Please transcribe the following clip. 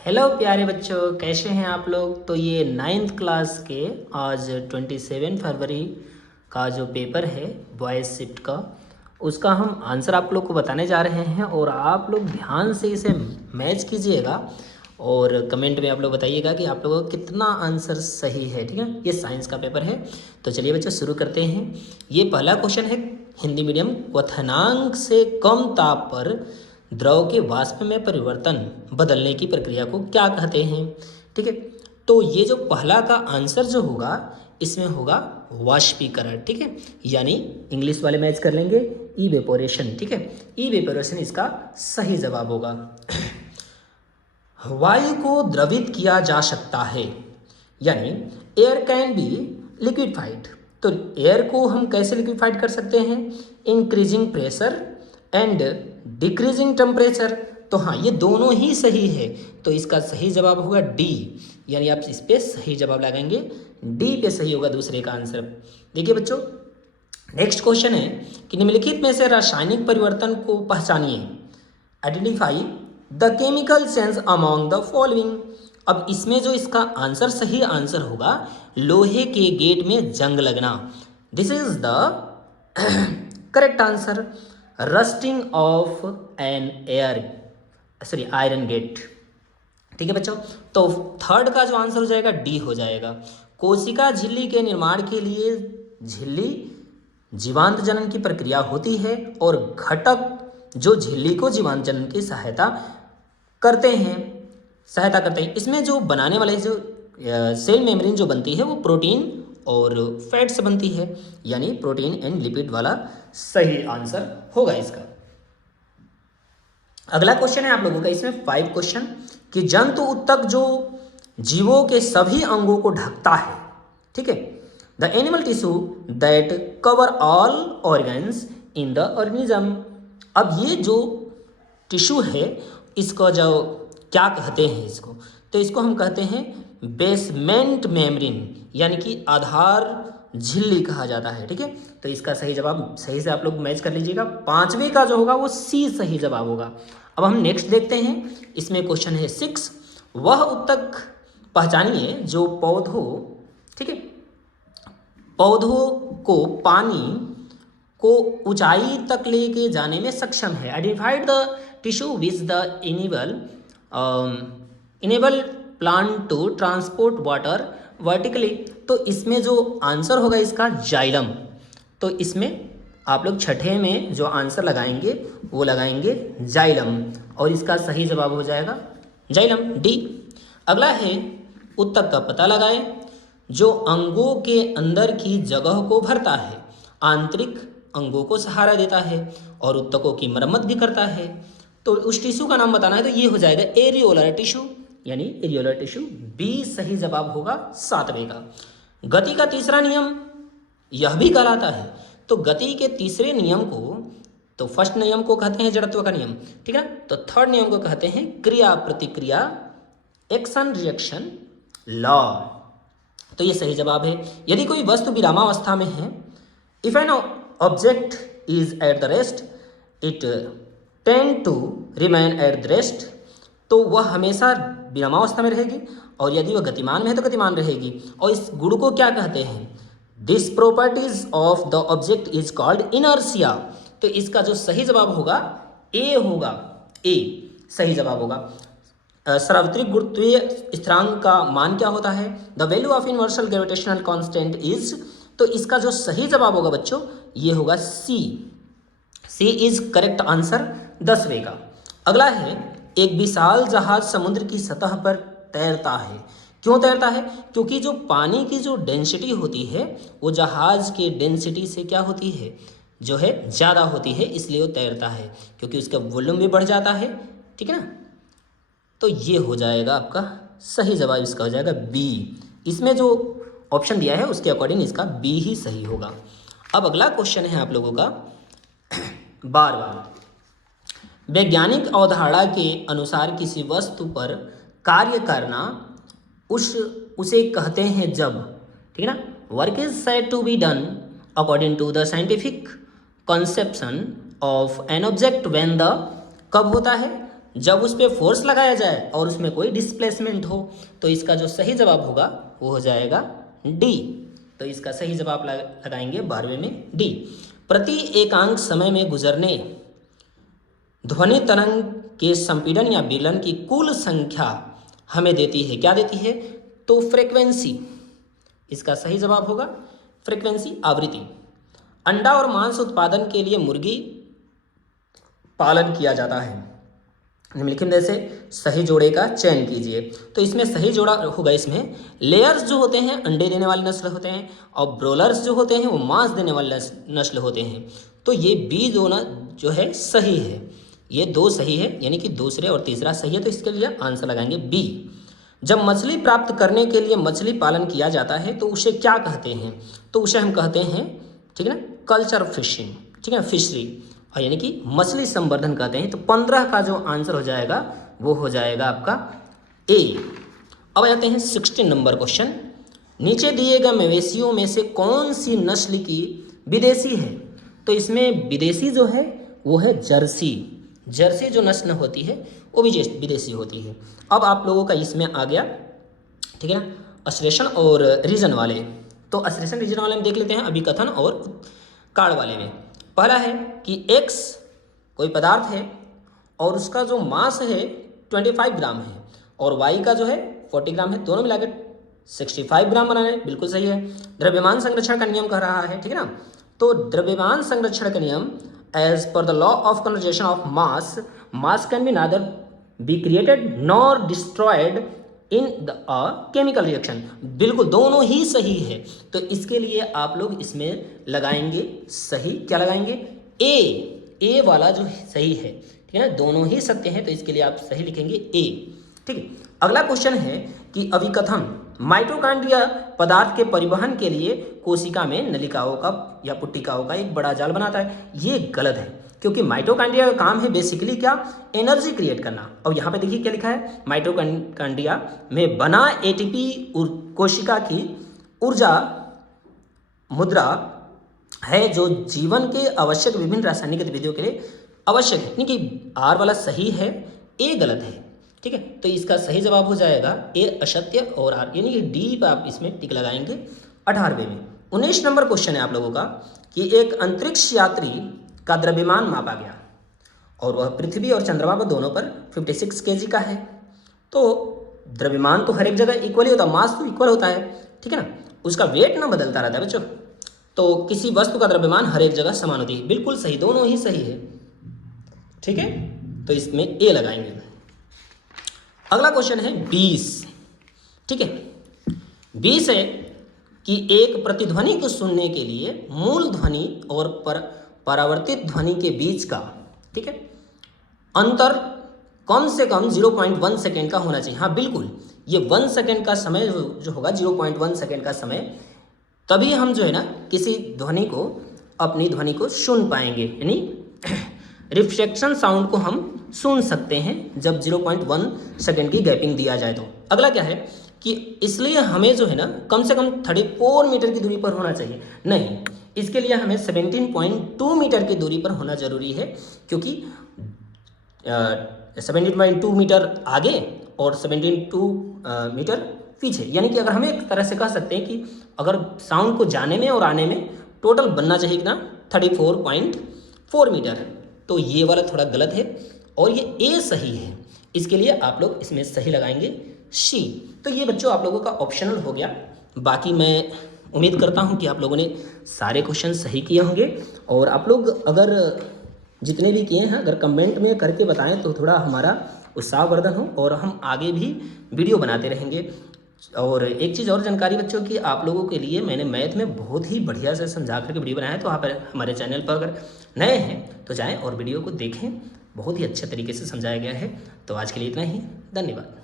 Hello प्यारे बच्चों, कैसे हैं आप लोग। तो ये 9th क्लास के आज 27 फरवरी का जो पेपर है बॉयज़ शिफ्ट का, उसका हम आंसर आप लोग को बताने जा रहे हैं और आप लोग ध्यान से इसे मैच कीजिएगा और कमेंट में आप लोग बताइएगा कि आप लोगों का कितना आंसर सही है। ठीक है, ये साइंस का पेपर है। तो चलिए बच्चों शुरू करते हैं। ये पहला क्वेश्चन है हिंदी मीडियम। क्वथनांक से कम ताप पर द्रव के वाष्प में परिवर्तन बदलने की प्रक्रिया को क्या कहते हैं। ठीक है, तो ये जो पहला का आंसर जो होगा इसमें होगा वाष्पीकरण। ठीक है, यानी इंग्लिश वाले मैच कर लेंगे इवेपोरेशन। ठीक है, इवेपोरेशन इसका सही जवाब होगा। वायु को द्रवित किया जा सकता है, यानी एयर कैन बी लिक्विफाइड। तो एयर को हम कैसे लिक्विफाइड कर सकते हैं? Increasing pressure and decreasing temperature. तो हाँ, ये दोनों ही सही है, तो इसका सही जवाब होगा डी। यानी आप इस पे सही जवाब लगाएंगे, डी पे सही होगा दूसरे का आंसर। देखिए बच्चों, नेक्स्ट क्वेश्चन है कि निम्नलिखित में से रासायनिक परिवर्तन को पहचानिए। Identify the chemical change among the following. अब इसमें जो इसका आंसर सही आंसर होगा लोहे के गेट में जंग लगना। This is the correct answer. Rusting of an iron gate. ठीक है बच्चों, तो थर्ड का जो आंसर हो जाएगा डी हो जाएगा। कोशिका झिल्ली के निर्माण के लिए झिल्ली जीवांत जनन की प्रक्रिया होती है और घटक जो झिल्ली को जीवांत जनन की सहायता करते हैं। इसमें जो बनाने वाले जो सेल मेम्ब्रेन जो बनती है वो प्रोटीन और फैट से बनती है, यानी प्रोटीन एंड लिपिड वाला सही आंसर होगा इसका। अगला क्वेश्चन है आप लोगों का, इसमें 5 क्वेश्चन कि जंतु उत्तक जो जीवों के सभी अंगों को ढकता है। ठीक है, the animal tissue that cover all organs in the organism. अब ये जो टिश्यू है इसको जो क्या कहते हैं इसको, तो इसको हम कहते हैं बेसमेंट मेम्ब्रेन, यानी कि आधार झिल्ली कहा जाता है। ठीक है, तो इसका सही जवाब सही से आप लोग मैच कर लीजिएगा। 5वें का जो होगा वो सी सही जवाब होगा। अब हम नेक्स्ट देखते हैं। इसमें क्वेश्चन है 6, वह उत्तक पहचानिए जो पौधों, ठीक है, पौधों को पानी को ऊंचाई तक लेके जाने में सक्षम है। Identified the tissue which the enable plant to transport water vertically. तो इसमें जो आंसर होगा इसका जाइलम। तो इसमें आप लोग छठे में जो आंसर लगाएंगे वो लगाएंगे जाइलम, और इसका सही जवाब हो जाएगा जाइलम, डी। अगला है उत्तक का पता लगाएं जो अंगों के अंदर की जगह को भरता है, आंतरिक अंगों को सहारा देता है और उत्तकों की मरम्मत भी करता है। तो उस टिश्यू का नाम बताना है, तो ये हो जाएगा एरियोलर टिश्यू, यानी एरियोलर टिश्यू, बी सही जवाब होगा 7वें का। गति का तीसरा नियम यह भी कहलाता है। तो गति के तीसरे नियम को, तो फर्स्ट नियम को कहते हैं जड़त्व का नियम, ठीक है, तो थर्ड नियम को कहते हैं क्रिया प्रतिक्रिया, एक्शन रिएक्शन लॉ। तो ये सही जवाब है। यदि कोई वस्तु विरामावस्था में है, if an object is at the rest it tend to remain at the rest, तो वह हमेशा विरामावस्था में रहेगी, और यदि वह गतिमान में है तो गतिमान रहेगी। और इस गुण को क्या कहते हैं? This properties of the object is called inertia. तो इसका जो सही जवाब होगा ए होगा, ए सही जवाब होगा। सार्वत्रिक गुरुत्वीय स्थिरांक का मान क्या होता है? The value of universal gravitational constant is. तो इसका जो सही जवाब होगा बच्चों ये होगा सी, सी इज करेक्ट आंसर 10वें का। अगला है एक विशाल जहाज समुद्र की सतह पर तैरता है। क्यों तैरता है? क्योंकि जो पानी की जो डेंसिटी होती है वो जहाज के डेंसिटी से क्या होती है, जो है ज़्यादा होती है, इसलिए वो तैरता है, क्योंकि उसका वॉल्यूम भी बढ़ जाता है। ठीक है ना, तो ये हो जाएगा आपका सही जवाब, इसका हो जाएगा बी। इसमें जो ऑप्शन दिया है उसके अकॉर्डिंग इसका बी ही सही होगा। अब अगला क्वेश्चन है आप लोगों का 12वां। वैज्ञानिक अवधारणा के अनुसार किसी वस्तु पर कार्य करना उसे कहते हैं जब, ठीक है ना, work is said to be done according to the scientific conception of an object when the, कब होता है? जब उस पर फोर्स लगाया जाए और उसमें कोई डिस्प्लेसमेंट हो। तो इसका जो सही जवाब होगा वो हो जाएगा डी। तो इसका सही जवाब लगाएंगे 12वें में डी। प्रति एकांक समय में गुजरने ध्वनि तरंग के संपीड़न या विलयन की कुल संख्या हमें देती है, क्या देती है? तो फ्रीक्वेंसी। इसका सही जवाब होगा फ्रीक्वेंसी, आवृत्ति। अंडा और मांस उत्पादन के लिए मुर्गी पालन किया जाता है। निम्नलिखित में से सही जोड़े का चयन कीजिए। तो इसमें सही जोड़ा होगा, इसमें लेयर्स जो होते हैं अंडे देने वाली नस्ल होते हैं और ब्रोलर्स जो होते हैं वो मांस देने वाले नस्ल होते हैं। तो ये बी दोनों जो है सही है, ये दो सही है, यानी कि दूसरे और तीसरा सही है। तो इसके लिए आंसर लगाएंगे बी। जब मछली प्राप्त करने के लिए मछली पालन किया जाता है तो उसे क्या कहते हैं? तो उसे हम कहते हैं, ठीक है ना, कल्चर फिशिंग, ठीक है, फिशरी, और यानी कि मछली संवर्धन कहते हैं। तो 15 का जो आंसर हो जाएगा वो हो जाएगा आपका ए। अब आते हैं 16 नंबर क्वेश्चन। नीचे दिए गए मवेशियों में से कौन सी नस्ल की विदेशी है? तो इसमें विदेशी जो है वो है जर्सी। जर्सी जो नस्ल होती है वो भी विदेशी होती है। अब आप लोगों का इसमें आ गया, ठीक है ना, असरेशन और रीजन वाले। तो असरेशन रीजन वाले में देख लेते हैं, अभिकथन और कार्ड वाले में। पहला है कि एक्स कोई पदार्थ है और उसका जो मास है 25 ग्राम है और वाई का जो है 40 ग्राम है, दोनों मिला के 65 ग्राम बनाने, बिल्कुल सही है। द्रव्यमान संरक्षण का नियम कह रहा है, ठीक है ना। तो द्रव्यमान संरक्षण का नियम, as per the law of conservation of mass, mass can be neither be created nor destroyed in the chemical reaction, बिल्कुल दोनों ही सही है। तो इसके लिए आप लोग इसमें लगाएंगे सही, क्या लगाएंगे? ए वाला जो सही है, ठीक है ना, दोनों ही सत्य हैं, तो इसके लिए आप सही लिखेंगे ए, ठीक है। अगला क्वेश्चन है कि अभिकथन, माइटोकॉन्ड्रिया पदार्थ के परिवहन के लिए कोशिका में नलिकाओं का या पुट्टिकाओं का एक बड़ा जाल बनाता है। ये गलत है, क्योंकि माइटोकॉन्ड्रिया का काम है बेसिकली क्या? एनर्जी क्रिएट करना। अब यहाँ पे देखिए क्या लिखा है, माइटोकॉन्ड्रिया में बना एटीपी कोशिका की ऊर्जा मुद्रा है जो जीवन के आवश्यक विभिन्न रासायनिक गतिविधियों के लिए आवश्यक है, यानी कि आर वाला सही है, ए गलत है, ठीक है। तो इसका सही जवाब हो जाएगा ए असत्य और आर, यानी कि डी पर आप इसमें टिक लगाएंगे। 18वें में 19 नंबर क्वेश्चन है आप लोगों का कि एक अंतरिक्ष यात्री का द्रव्यमान मापा गया और वह पृथ्वी और चंद्रमा पर दोनों पर 56 kg का है। तो द्रव्यमान तो हर एक जगह इक्वल ही होता है, मास तो इक्वल होता है, ठीक है ना, उसका वेट ना बदलता रहता है बच्चों। तो किसी वस्तु का द्रव्यमान हर एक जगह समान होती है, बिल्कुल सही, दोनों ही सही है, ठीक है। तो इसमें ए लगाएंगे। अगला क्वेश्चन है 20, ठीक है। 20 है कि एक प्रतिध्वनि को सुनने के लिए मूल ध्वनि और परावर्तित ध्वनि के बीच का, ठीक है, अंतर कम से कम 0.1 सेकेंड का होना चाहिए। हाँ बिल्कुल, ये 1 सेकेंड का समय जो होगा, 0.1 सेकेंड का समय, तभी हम जो है ना किसी ध्वनि को, अपनी ध्वनि को सुन पाएंगे, यानी रिफ्लेक्शन साउंड को हम सुन सकते हैं जब 0.1 सेकेंड की गैपिंग दिया जाए। तो अगला क्या है कि इसलिए हमें जो है ना कम से कम 34 मीटर की दूरी पर होना चाहिए, नहीं, इसके लिए हमें 17.2 मीटर की दूरी पर होना जरूरी है, क्योंकि 17.2 मीटर आगे और 17.2 मीटर पीछे, यानी कि अगर हम एक तरह से कह सकते हैं कि अगर साउंड को जाने में और आने में टोटल बनना चाहिए कितना, 34.4 मीटर। तो ये वाला थोड़ा गलत है और ये ए सही है, इसके लिए आप लोग इसमें सही लगाएंगे सी। तो ये बच्चों आप लोगों का ऑप्शनल हो गया। बाकी मैं उम्मीद करता हूँ कि आप लोगों ने सारे क्वेश्चन सही किए होंगे, और आप लोग अगर जितने भी किए हैं अगर कमेंट में करके बताएं तो थोड़ा हमारा उत्साहवर्धन हो और हम आगे भी वीडियो बनाते रहेंगे। और एक चीज़ और जानकारी बच्चों की आप लोगों के लिए, मैंने मैथ में बहुत ही बढ़िया से समझा करके वीडियो बनाया है, तो आप हमारे चैनल पर अगर नए हैं तो जाएं और वीडियो को देखें, बहुत ही अच्छे तरीके से समझाया गया है। तो आज के लिए इतना ही, धन्यवाद।